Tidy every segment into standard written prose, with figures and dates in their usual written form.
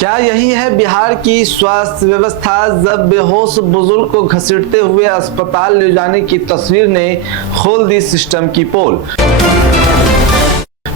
क्या यही है बिहार की स्वास्थ्य व्यवस्था, जब बेहोश बुजुर्ग को घसीटते हुए अस्पताल ले जाने की तस्वीर ने खोल दी सिस्टम की पोल।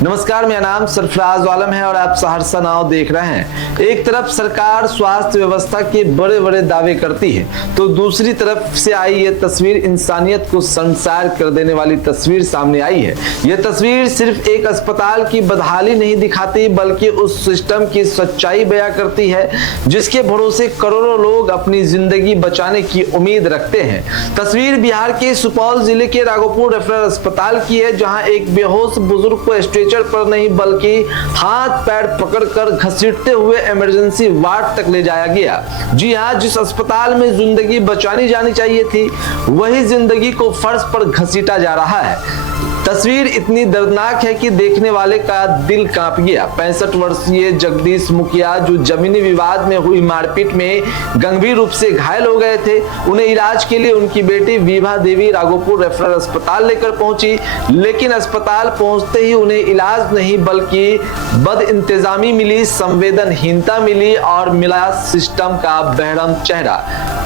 नमस्कार, मेरा नाम सरफराज आलम है और आप सहरसा नाव देख रहे हैं। एक तरफ सरकार स्वास्थ्य व्यवस्था के बड़े बड़े दावे करती है, तो दूसरी तरफ से आई ये तस्वीर इंसानियत को शर्मसार कर देने वाली तस्वीर सामने आई है। यह तस्वीर सिर्फ एक अस्पताल की बदहाली नहीं दिखाती, बल्कि उस सिस्टम की सच्चाई बयां करती है जिसके भरोसे करोड़ों लोग अपनी जिंदगी बचाने की उम्मीद रखते हैं। तस्वीर बिहार के सुपौल जिले के राघोपुर रेफरल अस्पताल की है, जहां एक बेहोश बुजुर्ग को स्ट्रेचर पर नहीं बल्कि हाथ पैर पकड़कर घसीटते हुए इमरजेंसी वार्ड तक ले जाया गया। जी हां, जिस अस्पताल में जिंदगी बचानी जानी चाहिए थी, वही जिंदगी को फर्श पर घसीटा जा रहा है। तस्वीर इतनी दर्दनाक है कि देखने वाले का दिल कांप गया। 65 वर्षीय जगदीश मुखिया, जो जमीनी विवाद में हुई मारपीट में गंभीर रूप से घायल हो गए थे, उन्हें इलाज के लिए उनकी बेटी विभा देवी राघोपुर रेफरल अस्पताल लेकर पहुंची, लेकिन अस्पताल पहुंचते ही उन्हें इलाज नहीं बल्कि बदइंतजामी मिली, संवेदनहीनता मिली और मिला सिस्टम का बहरम चेहरा।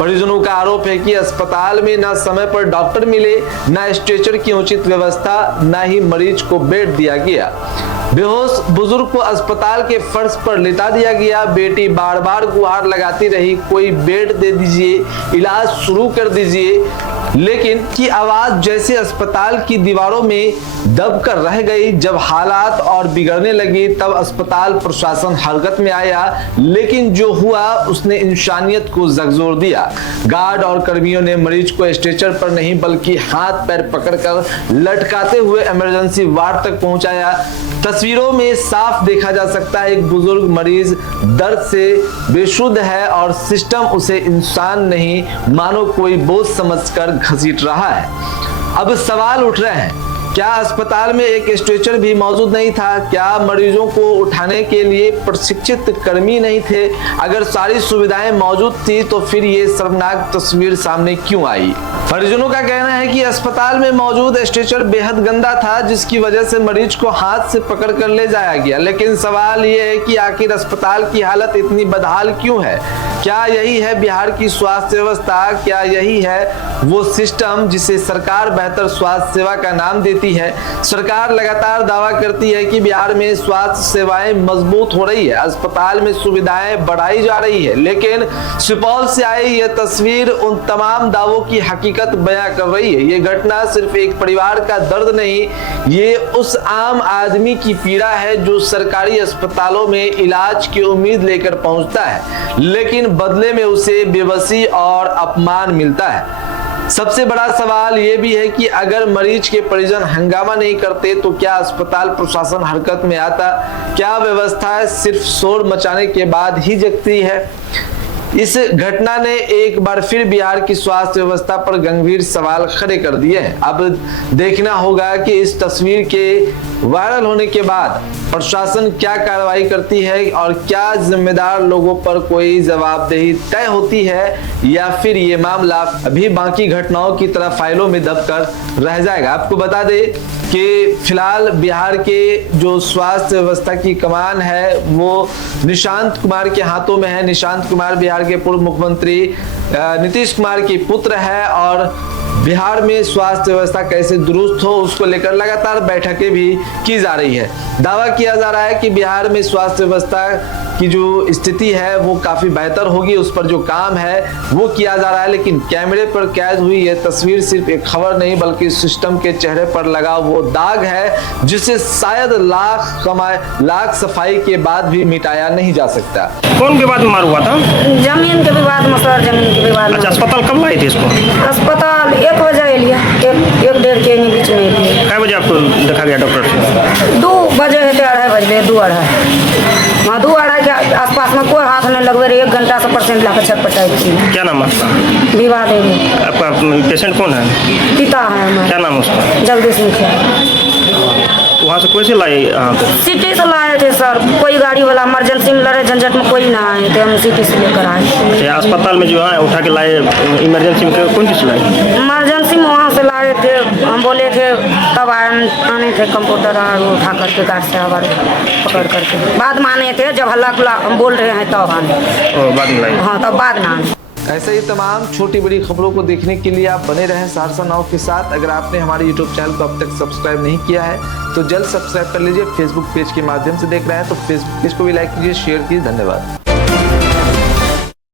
परिजनों का आरोप है कि अस्पताल में न समय पर डॉक्टर मिले, न स्ट्रेचर की उचित व्यवस्था, न ही मरीज को बेड दिया गया। बेहोश बुजुर्ग को अस्पताल के फर्श पर लिटा दिया गया। बेटी बार बार गुहार लगाती रही, कोई बेड दे दीजिए, इलाज शुरू कर दीजिए, लेकिन की आवाज जैसे अस्पताल की दीवारों में दब कर रह गई। जब हालात और बिगड़ने लगी तब अस्पताल प्रशासन हरकत में आया, लेकिन जो हुआ उसने इंसानियत को झकझोर दिया। गार्ड और कर्मियों ने मरीज को स्ट्रेचर पर नहीं बल्कि हाथ पैर पकड़कर लटकाते हुए इमरजेंसी वार्ड तक पहुंचाया। तस्वीरों में साफ देखा जा सकता है, एक बुजुर्ग मरीज दर्द से बेसुध है और सिस्टम उसे इंसान नहीं मानो कोई बोझ समझकर घसीट रहा है। अब सवाल उठ रहे हैं, क्या अस्पताल में एक स्ट्रेचर भी मौजूद नहीं था? क्या मरीजों को उठाने के लिए प्रशिक्षित कर्मी नहीं थे? अगर सारी सुविधाएं मौजूद थी तो फिर ये शर्मनाक तस्वीर सामने क्यों आई? परिजनों का कहना है कि अस्पताल में मौजूद स्ट्रेचर बेहद गंदा था, जिसकी वजह से मरीज को हाथ से पकड़कर ले जाया गया। लेकिन सवाल ये है कि आखिर अस्पताल की हालत इतनी बदहाल क्यों है? क्या यही है बिहार की स्वास्थ्य व्यवस्था? क्या यही है वो सिस्टम जिसे सरकार बेहतर स्वास्थ्य सेवा का नाम देती है? सरकार लगातार दावा करती है कि बिहार में स्वास्थ्य सेवाएं मजबूत हो रही है, अस्पताल में सुविधाएं बढ़ाई जा रही है, लेकिन सुपौल से आई यह तस्वीर उन तमाम दावों की हकीकत बयां कर रही है। ये घटना सिर्फ एक परिवार का दर्द नहीं, ये उस आम आदमी की पीड़ा है जो सरकारी अस्पतालों में इलाज की उम्मीद लेकर पहुंचता है, लेकिन बदले में उसे बेबसी और अपमान मिलता है। सबसे बड़ा सवाल यह भी है कि अगर मरीज के परिजन हंगामा नहीं करते तो क्या अस्पताल प्रशासन हरकत में आता? क्या व्यवस्था सिर्फ शोर मचाने के बाद ही जगती है? इस घटना ने एक बार फिर बिहार की स्वास्थ्य व्यवस्था पर गंभीर सवाल खड़े कर दिए हैं। अब देखना होगा कि इस तस्वीर के वायरल होने के बाद प्रशासन क्या कार्रवाई करती है और क्या जिम्मेदार लोगों पर कोई जवाबदेही तय होती है, या फिर ये मामला अभी बाकी घटनाओं की तरह फाइलों में दबकर रह जाएगा। आपको बता दें कि फिलहाल बिहार के जो स्वास्थ्य व्यवस्था की कमान है वो निशांत कुमार के हाथों में है। निशांत कुमार बिहार के पूर्व मुख्यमंत्री नीतीश कुमार के पुत्र है और बिहार में स्वास्थ्य व्यवस्था कैसे दुरुस्त हो उसको लेकर लगातार बैठकें भी की जा रही है। दावा किया जा रहा है कि बिहार में स्वास्थ्य व्यवस्था की जो स्थिति है वो काफी बेहतर होगी, उस पर जो काम है वो किया जा रहा है। लेकिन कैमरे पर कैद हुई यह तस्वीर सिर्फ एक खबर नहीं बल्कि सिस्टम के चेहरे पर लगा वो दाग है जिसे शायद लाख सफाई के बाद भी मिटाया नहीं जा सकता। कौन विवाद में मार हुआ था? जमीन के विवाद में सर, जमीन के विवाद में। अच्छा, अस्पताल कब लाए थे इसको? अस्पताल 1 बजे लिया, एक डेढ़ के बीच में लिए। कै बजे आपको देखा गया डॉक्टर से? 2 बजे है, 2:30 बजे, 2:30 वहाँ 2:30 के आसपास में कोई हाथ नहीं लगवे रही। 1 घंटा से पेशेंट लाकर छटपटाई थी। क्या नाम है आपका? विवाह देवी। आपका पेशेंट कौन है? पिता है हमारे। क्या नाम है उसका? जगदीश मुखिया। वहाँ से कैसे लाए यहाँ पे? सिटी से लाए थे सर, कोई गाड़ी वाला इमरजेंसी में लड़े, झंझट में कोई ना आए थे, हम सिटी से लेकर आए। अस्पताल में जो है उठा के लाए, इमरजेंसी में कौन चीज़ लाए? इमरजेंसी में वहाँ से लाए थे हम बोले थे तब आने थे कंप्यूटर और उठा करके गार्ड साहब और पकड़ करके। बाद में आने थे जब हल्ला खुला हम बोल रहे हैं तब आने। बाद में लाई। हाँ तब बाद में आने। ऐसे ही तमाम छोटी बड़ी खबरों को देखने के लिए आप बने रहें सहरसा नाउ के साथ। अगर आपने हमारे YouTube चैनल को अब तक सब्सक्राइब नहीं किया है तो जल्द सब्सक्राइब कर लीजिए। फेसबुक पेज के माध्यम से देख रहे हैं तो फेसबुक पेज को भी लाइक कीजिए, शेयर कीजिए। धन्यवाद।